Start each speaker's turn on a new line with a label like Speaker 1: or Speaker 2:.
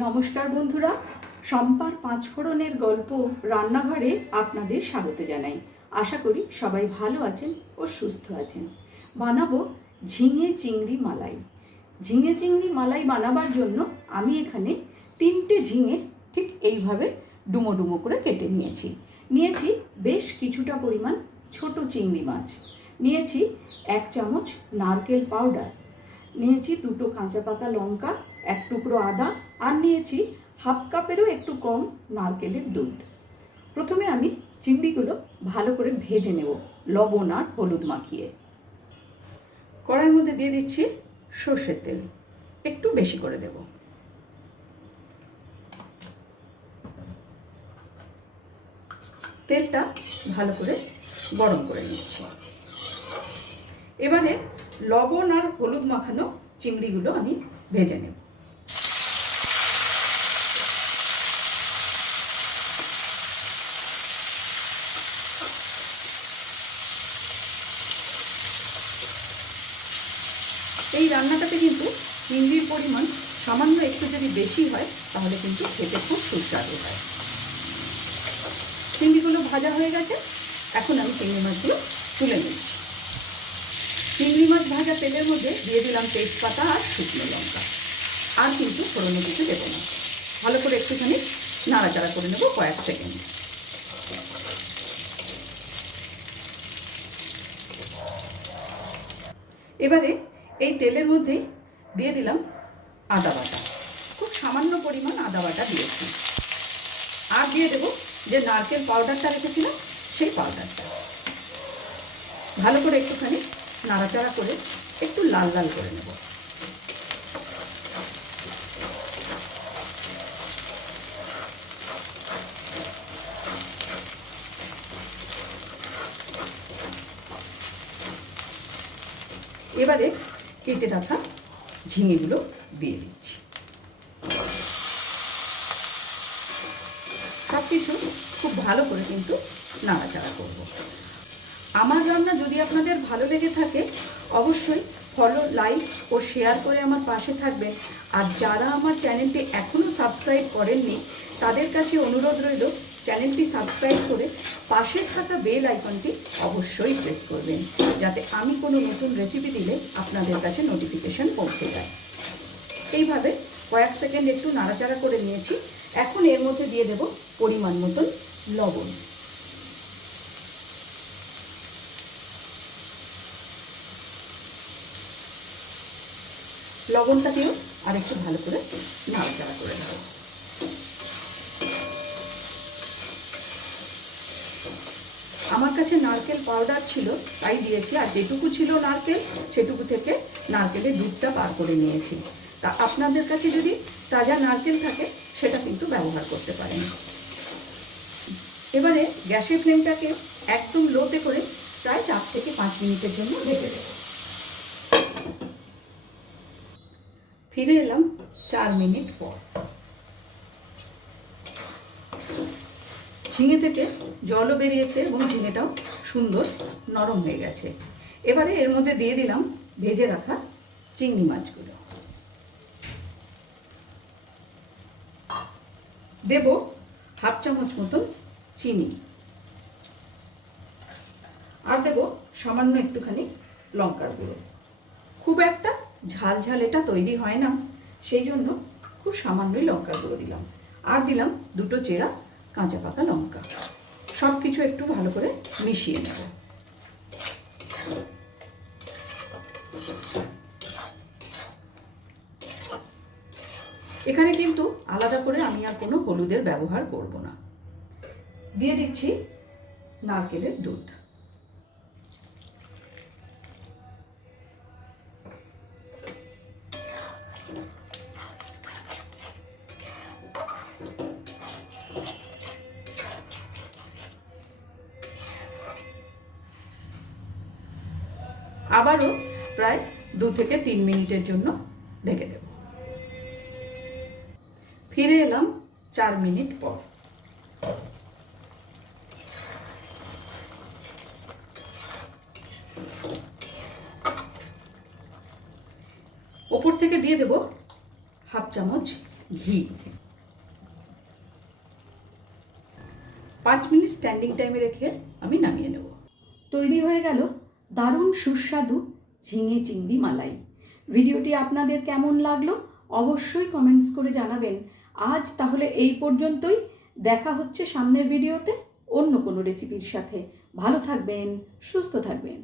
Speaker 1: নমস্কার বন্ধুরা, সম্পার পাঁচফোড়নের গল্প রান্নাঘরে আপনাদের স্বাগত জানাই। আশা করি সবাই ভালো আছেন ও সুস্থ আছেন। বানাবো ঝিঙে চিংড়ি মালাই। ঝিঙে চিংড়ি মালাই বানাবার জন্য আমি এখানে তিনটে ঝিঙে ঠিক এইভাবে ডুমো ডুমো করে কেটে নিয়েছি। নিয়েছি বেশ কিছুটা পরিমাণ ছোট চিংড়ি মাছ। নিয়েছি এক চামচ নারকেল পাউডার। নিয়েছি দুটো কাঁচা পাকা লঙ্কা, এক টুকরো আদা আর নিয়েছি হাফ কাপেরও একটু কম নারকেলের দুধ। প্রথমে আমি চিংড়িগুলো ভালো করে ভেজে নেব, লবণ আর হলুদ মাখিয়ে। কড়াইয়ের মধ্যে দিয়ে দিচ্ছি সর্ষের তেল, একটু বেশি করে দেব। তেলটা ভালো করে গরম করে নিচ্ছি। এবারে লবণ আর হলুদ মাখানো চিংড়িগুলো আমি ভেজে নেব। এই রান্নাটাতে কিন্তু চিংড়ির পরিমাণ সামান্য একটু যদি বেশি হয়, তাহলে কিন্তু খেতে খুব সুস্বাদু হয়। চিংড়িগুলো ভাজা হয়ে গেছে। এখন আমি চিংড়ি মাছগুলো তুলে নিচ্ছি। চিংড়ি মাছ ভাজা তেলের মধ্যে দিয়ে দিলাম তেজপাতা আর শুকনো লঙ্কা। আর কিন্তু ফোড়নো কিছু দেবো না। ভালো করে একটুখানি নাড়াচাড়া করে নেব কয়েক সেকেন্ড। এবারে এই তেলের মধ্যেই দিয়ে দিলাম আদা বাটা। খুব সামান্য পরিমাণ আদা বাটা দিয়েছি। আর দিয়ে দেবো যে নারকেল পাউডারটা রেখেছিলাম, সেই পাউডারটা ভালো করে একটুখানি নাড়াচাড়া করে একটু লাল লাল করে নেব। এবারে কেটে রাখা ঝিঙেগুলো দিয়ে দিচ্ছি। সব কিছু খুব ভালো করে কিন্তু নাড়াচাড়া করব। আমার রান্না যদি আপনাদের ভালো লেগে থাকে, অবশ্যই ফলো লাইক ও শেয়ার করে আমার পাশে থাকবেন। আর যারা আমার চ্যানেলটি এখনও সাবস্ক্রাইব করেননি, তাদের কাছে অনুরোধ রইল চ্যানেলটি সাবস্ক্রাইব করে পাশে থাকা বেল আইকনটি অবশ্যই প্রেস করবেন, যাতে আমি কোনো নতুন রেসিপি দিলে আপনাদের কাছে নোটিফিকেশন পৌঁছে যায়। এইভাবে কয়েক সেকেন্ড একটু নাড়াচাড়া করে নিয়েছি। এখন এর মধ্যে দিয়ে দেব পরিমাণ মতন লবণ। লবণটাকেও আর একটু ভালো করে নাড়াচাড়া করে দেবো আমার কাছে নারকেল পাউডার ছিল, তাই দিয়েছি। আর যেটুকু ছিল নারকেল, সেটুকু থেকে নারকেলের দুধটা বার করে নিয়েছি। তা আপনাদের কাছে যদি তাজা নারকেল থাকে, সেটা কিন্তু ব্যবহার করতে পারেন। এবারে গ্যাসের ফ্লেমটাকে একদম লোতে করে প্রায় চার থেকে পাঁচ মিনিটের জন্য ঢেকে দেব। ফিরে এলাম চার মিনিট পর। ঝিঙে থেকে জলও বেরিয়েছে এবং ঝিঙেটাও সুন্দর নরম হয়ে গেছে। এবারে এর মধ্যে দিয়ে দিলাম ভেজে রাখা চিংড়ি মাছগুলো। দেব হাফ চামচ মতন চিনি। আর দেব সামান্য একটুখানি লঙ্কার গুঁড়ো। খুব একটা ঝাল ঝাল এটা তৈরি হয় না, সেই জন্য খুব সামান্যই লঙ্কার গুঁড়ো দিলাম। আর দিলাম দুটো চেরা কাঁচা পাকা লঙ্কা। সব কিছু একটু ভালো করে মিশিয়ে নেব। এখানে কিন্তু আলাদা করে আমি আর কোনো হলুদের ব্যবহার করব না। দিয়ে দিচ্ছি নারকেলের দুধ। আবারও প্রায় দু থেকে তিন মিনিটের জন্য ঢেকে দেব। ফিরে এলাম চার মিনিট পর। ওপর থেকে দিয়ে দেব হাফ চামচ
Speaker 2: ঘি।
Speaker 1: পাঁচ মিনিট স্ট্যান্ডিং টাইমে রেখে আমি নামিয়ে নেব। তৈরি হয়ে গেল দারুণ সুস্বাদু ঝিঙে চিংড়ি মালাই। ভিডিওটি আপনাদের কেমন লাগল অবশ্যই কমেন্টস করে জানাবেন। আজ তাহলে এই পর্যন্তই। দেখা হচ্ছে সামনের ভিডিওতে অন্য কোনো রেসিপির সাথে। ভালো থাকবেন, সুস্থ থাকবেন।